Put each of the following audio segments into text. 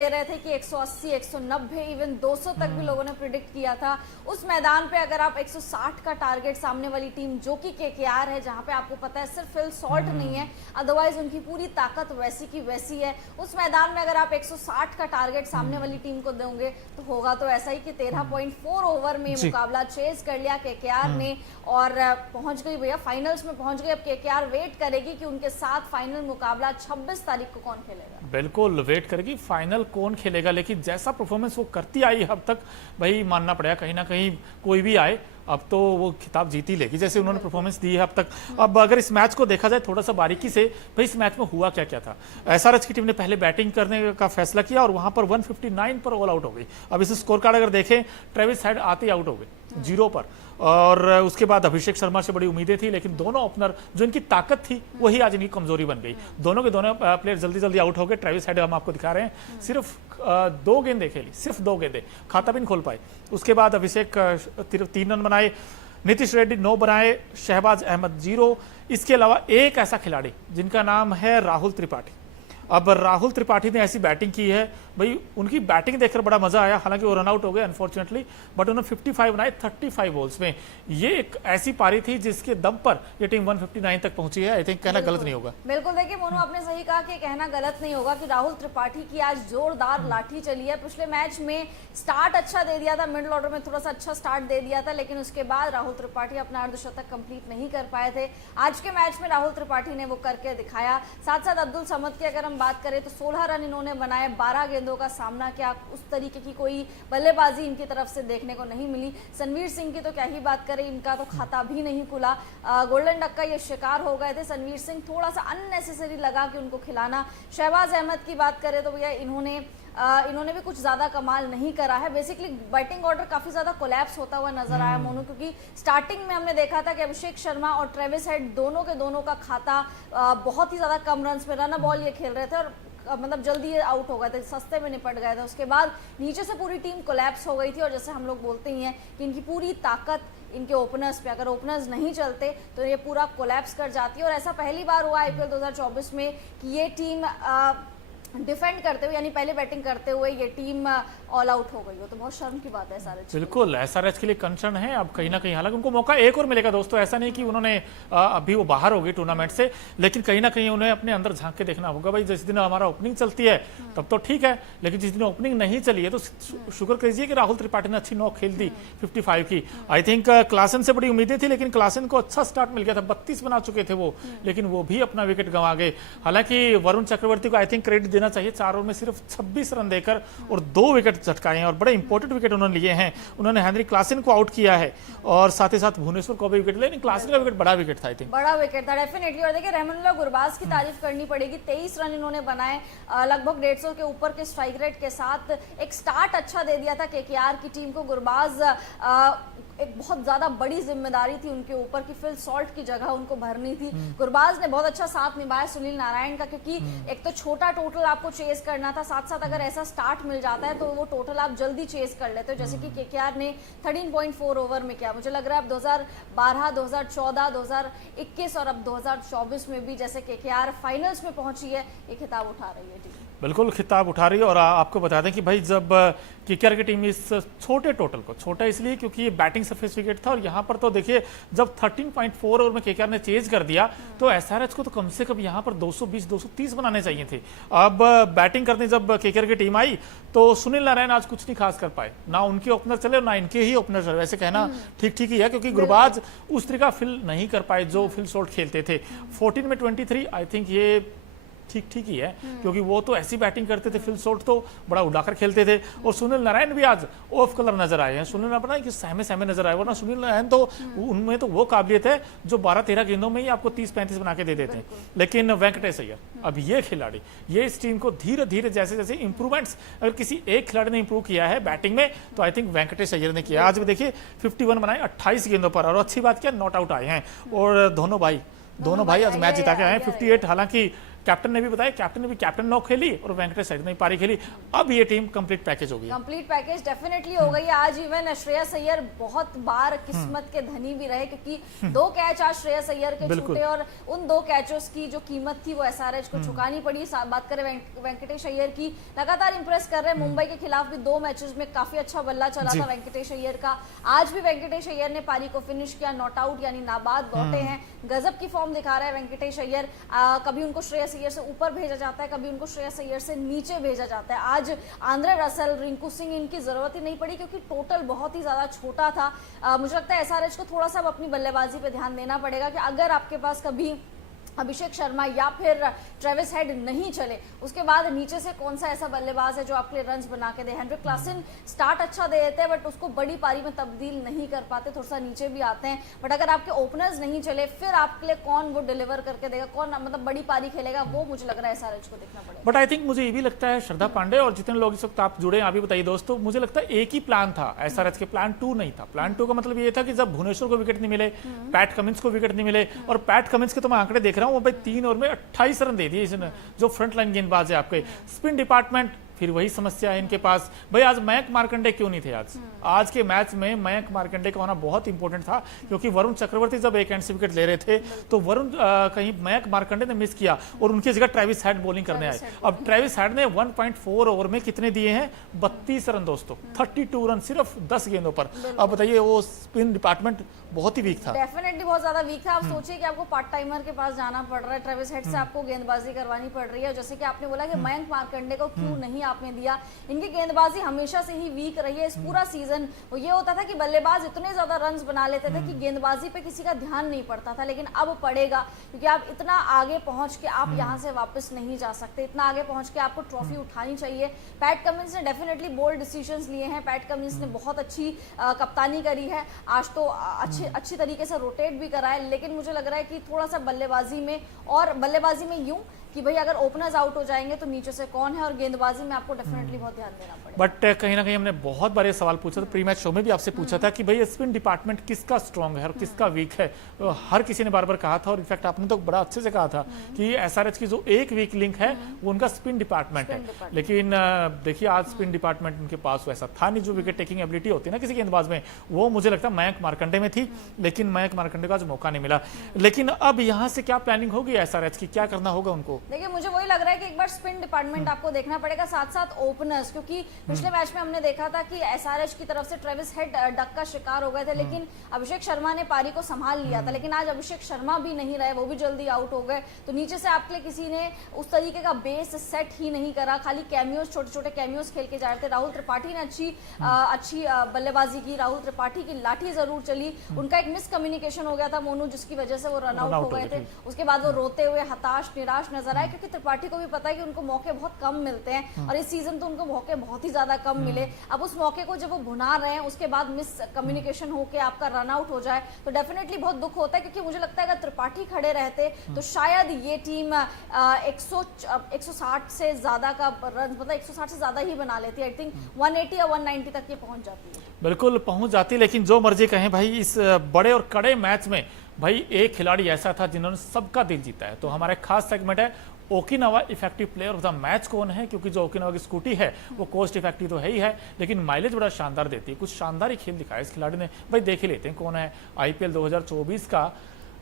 दे रहे थे कि 180, 190, इवन 200 तक भी लोगों ने प्रिडिक्ट किया था। उस मैदान पे अगर आप 160 का टारगेट सामने वाली टीम जो कि केकेआर है, जहां पे आपको पता है सिर्फ फिल सॉल्ट नहीं है, अदरवाइज उनकी पूरी ताकत वैसी की वैसी है, उस मैदान में अगर आप 160 का टारगेट सामने वाली टीम को दोगे तो होगा तो ऐसा ही कि 13.4 ओवर में मुकाबला चेज कर लिया केकेआर ने और पहुंच गई भैया, फाइनल्स में पहुंच गई। अब केकेआर वेट करेगी कि उनके साथ फाइनल मुकाबला 26 तारीख को कौन खेलेगा। बिल्कुल वेट करेगी फाइनल कौन खेलेगा, लेकिन जैसा परफॉर्मेंस वो करती आई अब तक, भाई मानना पड़ेगा कहीं ना कहीं कोई भी आए अब तो वो खिताब जीत ही लेगी, जैसे उन्होंने परफॉर्मेंस दी है अब तक। अब अगर इस मैच को देखा जाए थोड़ा सा बारीकी से, भाई इस मैच में हुआ क्या क्या था। एसआरएच की टीम ने पहले बैटिंग करने का फैसला किया और वहां पर 159 पर ऑल आउट हो गई। अब इस स्कोर कार्ड अगर देखें, ट्रेविस हेड आते ही आउट हो गए 0 पर, और उसके बाद अभिषेक शर्मा से बड़ी उम्मीदें थी, लेकिन दोनों ओपनर जो इनकी ताकत थी वही आज इनकी कमजोरी बन गई। दोनों के दोनों प्लेयर जल्दी जल्दी आउट हो गए। ट्रेविस हेड हम आपको दिखा रहे हैं, सिर्फ 2 गेंदें खेली, सिर्फ 2 गेंदें, खाता भी नहीं खोल पाए। उसके बाद अभिषेक 3 रन बनाए, नीतीश रेड्डी 9 बनाए, शहबाज अहमद 0। इसके अलावा एक ऐसा खिलाड़ी जिनका नाम है राहुल त्रिपाठी। अब राहुल त्रिपाठी ने ऐसी बैटिंग की है, भाई उनकी बैटिंग देखकर बड़ा मजा आया। हालांकि वो रन आउट हो गए अनफॉर्चुनेटली, बट उन्होंने 55 बनाए 35 बॉल्स में। ये एक ऐसी पारी थी जिसके दम पर ये टीम 159 तक पहुंची है। आई थिंक कहना गलत नहीं होगा। बिल्कुल, देखिए मोनू आपने सही कहा कि कहना गलत नहीं होगा कि राहुल त्रिपाठी की आज जोरदार लाठी चली है। पिछले मैच में स्टार्ट अच्छा दे दिया था, मिडिल ऑर्डर में थोड़ा सा अच्छा स्टार्ट दे दिया था, लेकिन उसके बाद राहुल त्रिपाठी अपना अर्धशतक कंप्लीट नहीं कर पाए थे। आज के मैच में राहुल त्रिपाठी ने वो करके दिखाया। साथ साथ अब्दुल समद की अगर हम बात करें तो 16 रन इन्होंने बनाए, 12 गेंदों का सामना किया। उस तरीके की कोई बल्लेबाजी इनकी तरफ से देखने को नहीं मिली। सनवीर सिंह की तो क्या ही बात करें, इनका तो खाता भी नहीं खुला। गोल्डन डक का ये शिकार हो गए थे सनवीर सिंह, थोड़ा सा अननेसेसरी लगा कि उनको खिलाना। शहबाज अहमद की बात करें तो भैया इन्होंने भी कुछ ज्यादा कमाल नहीं करा है। बेसिकली बैटिंग ऑर्डर काफी ज्यादा कोलैप्स होता हुआ नजर आया मोनू, क्योंकि स्टार्टिंग में हमने देखा था कि अभिषेक शर्मा और ट्रेविस हेड दोनों के दोनों का खाता बहुत ही ज्यादा कम रन पे रन बॉल ये खेल रहे थे और मतलब जल्दी आउट हो गए थे, सस्ते में निपट गए थे। उसके बाद नीचे से पूरी टीम कोलैप्स हो गई थी और जैसे हम लोग बोलते ही हैं कि इनकी पूरी ताकत इनके ओपनर्स पे, अगर ओपनर्स नहीं चलते तो ये पूरा कोलैप्स कर जाती है। और ऐसा पहली बार हुआ आईपीएल 2024 में कि ये टीम डिफेंड करते हुए, यानी पहले बैटिंग करते हुए ये टीम ऑल आउट हो गई हो, तो बहुत शर्म की बात है एसआरएच। बिल्कुल एसआरएच के लिए कंसर्न है अब कहीं ना कहीं। हालांकि उनको मौका एक और मिलेगा दोस्तों, ऐसा नहीं कि उन्होंने अभी वो बाहर हो गई टूर्नामेंट से, लेकिन कहीं ना कहीं उन्हें अपने अंदर झांक के देखना होगा। भाई जिस दिन हमारा ओपनिंग चलती है तब तो ठीक है, लेकिन जिस दिन ओपनिंग नहीं चली है तो शुक्र कीजिए कि राहुल त्रिपाठी ने अच्छी नॉक खेल दी 55 की। आई थिंक क्लासन से बड़ी उम्मीदें थी, लेकिन क्लासन को अच्छा स्टार्ट मिल गया था, 32 बना चुके थे वो, लेकिन वो भी अपना विकेट गंवा गए। हालांकि वरुण चक्रवर्ती को आई थिंक क्रेडिट देना चाहिए, 4 ओवर में सिर्फ 26 रन देकर और 2 विकेट झटकाए हैं और बड़े इंपॉर्टेंट विकेट उन्होंने लिए हैं। उन्होंने हेनरी क्लासन को आउट किया है और साथ ही साथ भुवनेश्वर को भी विकेट लिया, लेकिन क्लासन का विकेट बड़ा विकेट था। आई थिंक बड़ा विकेट था डेफिनेटली। और देखिए रहमानुल्लाह गुरबाज की तारीफ करनी पड़ेगी, 23 रन इन्होंने बनाए, लगभग 150 के ऊपर के स्ट्राइक रेट के साथ। एक स्टार्ट अच्छा दे दिया था केकेआर की टीम को। गुरबाज एक बहुत ज्यादा बड़ी जिम्मेदारी थी उनके ऊपर कि फिल सॉल्ट की जगह उनको भरनी थी। गुरबाज ने बहुत अच्छा साथ निभाया सुनील नारायण का, क्योंकि एक तो छोटा टोटल आपको चेस करना था, साथ साथ अगर ऐसा स्टार्ट मिल जाता है तो वो टोटल आप जल्दी चेस कर लेते हो, जैसे कि केकेआर ने 13.4 ओवर में किया। मुझे लग रहा है अब 2012, 2014, 2021 और अब 2024 में भी जैसे केकेआर फाइनल्स में पहुंची है, ये खिताब उठा रही है टीम। बिल्कुल खिताब उठा रही है। और आपको बता दें कि भाई जब केकेआर की टीम इस छोटे टोटल को, छोटा इसलिए क्योंकि ये बैटिंग सरफेस विकेट था, और यहाँ पर तो देखिए जब 13.4 ओवर में केकेआर ने चेज कर दिया तो एसआरएच को तो कम से कम यहाँ पर 220, 230 बनाने चाहिए थे। अब बैटिंग करने जब केकेआर की टीम आई तो सुनील नारायण आज कुछ नहीं खास कर पाए, ना उनके ओपनर चले और ना इनके ही ओपनर चले। वैसे कहना ठीक ठीक ही है, क्योंकि गुरबाज उस तरीका फिल नहीं कर पाए जो फिल शॉट खेलते थे। 14 में 23, आई थिंक ये ठीक ठीक ही है, क्योंकि वो तो ऐसी बैटिंग करते थे, फिल शॉट तो बड़ा उड़ाकर खेलते थे। और सुनील नारायण भी आज ऑफ कलर नजर आए हैं। सुनील नारायण कि सहमे सहमे नजर आए, वरना सुनील नारायण तो उनमें तो वो काबिलियत है जो 12-13 गेंदों में ही आपको 30-35 बना के दे देते हैं। लेकिन वेंकटेश अय्यर, अब ये खिलाड़ी, ये इस टीम को धीरे धीरे जैसे जैसे इंप्रूवमेंट्स, अगर किसी एक खिलाड़ी ने इंप्रूव किया है बैटिंग में तो आई थिंक वेंकटेश अय्यर ने किया। आज भी देखिए 51 बनाए 28 गेंदों पर, और अच्छी बात क्या नॉट आउट आए हैं। और दोनों भाई आज मैच जिता के आए हैं 58। हालांकि कैप्टन ने भी बताया, कैप्टन ने भी कैप्टन नॉक खेली और वेंकटेश अय्यर ने पारी खेली। अब ये टीम कंप्लीट पैकेज हो गई, कंप्लीट पैकेज डेफिनेटली हो गई है। आज इवन श्रेयस अय्यर बहुत बार किस्मत के धनी भी रहे, क्योंकि 2 कैच आज श्रेयस अय्यर के छूटे और उन 2 कैचों की जो कीमत थी वो एसआरएच को चुकानी पड़ी। बात करें वेंकटेश अय्यर की, लगातार इंप्रेस कर रहे हैं। मुंबई के खिलाफ भी 2 मैचेस में काफी अच्छा बल्ला चला था वेंकटेश अय्यर का। आज भी वेंकटेश अय्यर ने पारी को फिनिश किया, नॉट आउट यानी नाबाद लौटे हैं। गजब की फॉर्म दिखा रहा है वेंकटेश अय्यर। कभी उनको श्रेयस अय्यर से ऊपर भेजा जाता है, कभी उनको श्रेयस अय्यर से नीचे भेजा जाता है। आज आंद्रे रसल, रिंकू सिंह, इनकी जरूरत ही नहीं पड़ी क्योंकि टोटल बहुत ही ज्यादा छोटा था। मुझे लगता है एसआरएच को थोड़ा सा अब अपनी बल्लेबाजी पे ध्यान देना पड़ेगा कि अगर आपके पास कभी अभिषेक शर्मा या फिर ट्रेविस हेड नहीं चले, उसके बाद नीचे से कौन सा ऐसा बल्लेबाज है जो आपके लिए रन्स बना के दे। हेनरिक क्लासन स्टार्ट अच्छा दे देते हैं बट उसको बड़ी पारी में तब्दील नहीं कर पाते, थोड़ा सा नीचे भी आते हैं। बट अगर आपके ओपनर्स नहीं चले फिर आपके लिए कौन वो डिलीवर करके देगा, कौन मतलब बड़ी पारी खेलेगा, वो मुझे लग रहा है एसआरएच को देखना पड़ेगा। बट आई थिंक मुझे ये भी लगता है श्रद्धा पांडे और जितने लोग इस वक्त आप जुड़े हैं, आप भी बताइए दोस्तों, मुझे लगता है एक ही प्लान था एसआरएच के, प्लान 2 नहीं था। प्लान 2 का मतलब ये था कि जब भुवनेश्वर को विकेट नहीं मिले, पैट कमिंस को विकेट नहीं मिले, और पैट कमिंस के तो मैं आंकड़े देख रहा हूँ, वो भाई 3 ओवर में 28 रन दे दिए इसने, जो फ्रंट लाइन गेंदबाज है आपके। स्पिन डिपार्टमेंट फिर वही समस्या है इनके पास। भाई आज मयंक मार्कंडे क्यों नहीं थे? आज के मैच में मयंक मार्कंडे का होना बहुत इंपॉर्टेंट था, क्योंकि वरुण चक्रवर्ती जब एक एंड से विकेट ले रहे थे तो वरुण कहीं मयंक मार्कंडे ने मिस किया और उनकी जगह ट्रेविस हेड बॉलिंग करने आए। अब ट्रेविस हेड ने 1.4 ओवर में कितने दिए हैं? 32 रन दोस्तों, 32 रन सिर्फ 10 गेंदों पर। अब बताइए, वो स्पिन डिपार्टमेंट बहुत ही वीक था, डेफिनेटली बहुत ज्यादा वीक था। आप सोचिए कि आपको पार्ट टाइमर के पास जाना पड़ रहा है, ट्रेविस हेड से आपको गेंदबाजी करवानी पड़ रही है। जैसे कि आपने बोला कि मयंक मार्कंडे को क्यों नहीं आपने दिया, इनकी गेंदबाजी हमेशा से ही वीक रही है इस पूरा सीजन। ये होता था कि बल्लेबाज इतने ज्यादा रन्स बना लेते थे कि गेंदबाजी पे किसी का ध्यान नहीं पड़ता था, लेकिन अब पड़ेगा, क्योंकि आप इतना आगे पहुंच के आप यहाँ से वापस नहीं जा सकते। इतना आगे पहुंच के आपको ट्रॉफी उठानी चाहिए। पैट कमिंस ने डेफिनेटली बोल्ड डिसीजंस लिए हैं, पैट कमिंस ने बहुत अच्छी कप्तानी करी है। आज तो अच्छी तरीके से रोटेट भी करा है, लेकिन मुझे लग रहा है कि थोड़ा सा बल्लेबाजी में, और बल्लेबाजी में यूं कि भाई अगर ओपनर्स आउट हो जाएंगे तो नीचे से कौन है, और गेंदबाजी में आपको डेफिनेटली बहुत ध्यान देना पड़ेगा। बट कहीं ना कहीं हमने बहुत बार ये सवाल पूछा था, प्री मैच शो में भी आपसे पूछा था कि भाई स्पिन डिपार्टमेंट किसका स्ट्रांग है और किसका वीक है। हर किसी ने बार बार कहा था, और इनफैक्ट आपने तो बड़ा अच्छे से कहा था कि एसआरएच की जो एक वीक लिंक है वो उनका स्पिन डिपार्टमेंट है। लेकिन देखिए आज स्पिन डिपार्टमेंट उनके पास वैसा था नहीं। जो विकेट टेकिंग एबिलिटी होती है ना किसी गेंदबाज में, वो मुझे लगता है मयंक मार्कंडे में थी, लेकिन मयंक मार्कंडे का आज मौका नहीं मिला। लेकिन अब यहाँ से क्या प्लानिंग होगी एसआरएच की, क्या करना होगा उनको? देखिए मुझे वही लग रहा है कि एक बार स्पिन डिपार्टमेंट आपको देखना पड़ेगा, साथ साथ ओपनर्स, क्योंकि पिछले मैच में हमने देखा था कि एसआरएच की तरफ से ट्रेविस हेड डक का शिकार हो गए थे, लेकिन अभिषेक शर्मा ने पारी को संभाल लिया था। लेकिन आज अभिषेक शर्मा भी नहीं रहे, वो भी जल्दी आउट हो गए, तो नीचे से आपके लिए किसी ने उस तरीके का बेस सेट ही नहीं करा। खाली कैमियोस, छोटे छोटे कैमियोस खेल के जा रहे थे। राहुल त्रिपाठी ने अच्छी बल्लेबाजी की, राहुल त्रिपाठी की लाठी जरूर चली, उनका एक मिसकम्युनिकेशन हो गया था मोनू, जिसकी वजह से वो रन आउट हो गए थे। उसके बाद वो रोते हुए हताश निराश नजर आए, क्योंकि त्रिपाठी को भी पता है कि उनको मौके बहुत कम मिलते हैं, और इस सीजन तो उनको मौके बहुत ही ज्यादा कम मिले। अब उस मौके को जब वो भुना रहे हैं, उसके बाद मिस कम्युनिकेशन होके आपका रन आउट हो जाए तो डेफिनेटली बहुत दुख होता है। क्योंकि मुझे लगता है अगर त्रिपाठी खड़े रहते तो शायद ये टीम 160 से ज्यादा का रन, मतलब 160 से ज्यादा ही बना लेती है। आई थिंक 180 या 190 तक ये पहुंच जाती है। बिल्कुल पहुंच जाती, लेकिन जो मर्जी कहें भाई, इस बड़े और कड़े मैच में भाई एक खिलाड़ी ऐसा था जिन्होंने सबका दिल जीता है। तो हमारा खास सेगमेंट है Okinawa effective player of the match कौन है, क्योंकि जो ओकिनावा की स्कूटी है वो कोस्ट इफेक्टिव तो है ही है, लेकिन माइलेज बड़ा शानदार देती है। कुछ शानदार ही खेल दिखाया इस खिलाड़ी ने। भाई देख ही लेते हैं कौन है आईपीएल 2024 का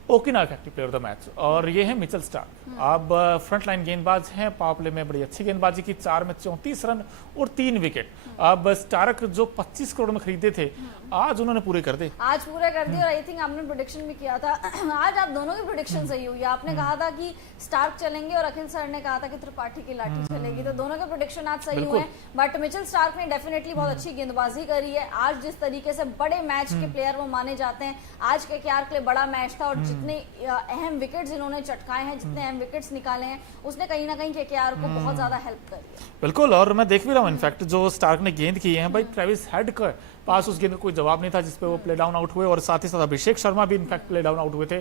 Okinawa effective player of the match, और ये है मिचेल स्टार्क। अब फ्रंट लाइन गेंदबाज हैं, पावर प्ले में बड़ी अच्छी गेंदबाजी की, 4 में 34 रन और 3 विकेट। अब स्टार्क जो 25 करोड़ में खरीदे थे, आज उन्होंने पूरे कर दिए। आज पूरे कर दिए, और आई थिंक आपने प्रेडिक्शन भी किया था। आज आप दोनों की प्रेडिक्शन सही हुई है। आपने कहा था कि स्टार्क चलेंगे और अखिल सर ने कहा था कि त्रिपाठी की लाठी चलेगी, तो दोनों के प्रेडिक्शन आज सही हुए हैं। बट मिचेल स्टार्क ने डेफिनेटली बहुत अच्छी गेंदबाजी करी है। आज जिस तरीके से बड़े मैच के प्लेयर वो माने जाते हैं, आज के केकेआर के लिए बड़ा मैच था, और जितने अहम विकेट्स इन्होंने चटकाए हैं, जितने अहम विकेट्स निकाले हैं, उसने कहीं ना कहीं केकेआर को बहुत ज्यादा हेल्प करी है। बिल्कुल, और मैं देख भी रहा हूँ इनफैक्ट जो स्टार्क ने गेंद की है भाई, ट्रेविस हेड के पास उस गेंद का कोई जवाब नहीं था जिसपे वो प्ले डाउन आउट हुए, और साथ ही साथ अभिषेक शर्मा भी इनफैक्ट प्ले डाउन आउट हुए थे।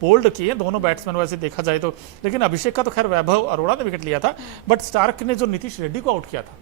बोल्ड किए दोनों बैट्समैन वैसे देखा जाए तो, लेकिन अभिषेक का तो खैर वैभव अरोड़ा ने विकेट लिया था, बट स्टार्क ने जो नीतीश रेड्डी को आउट किया था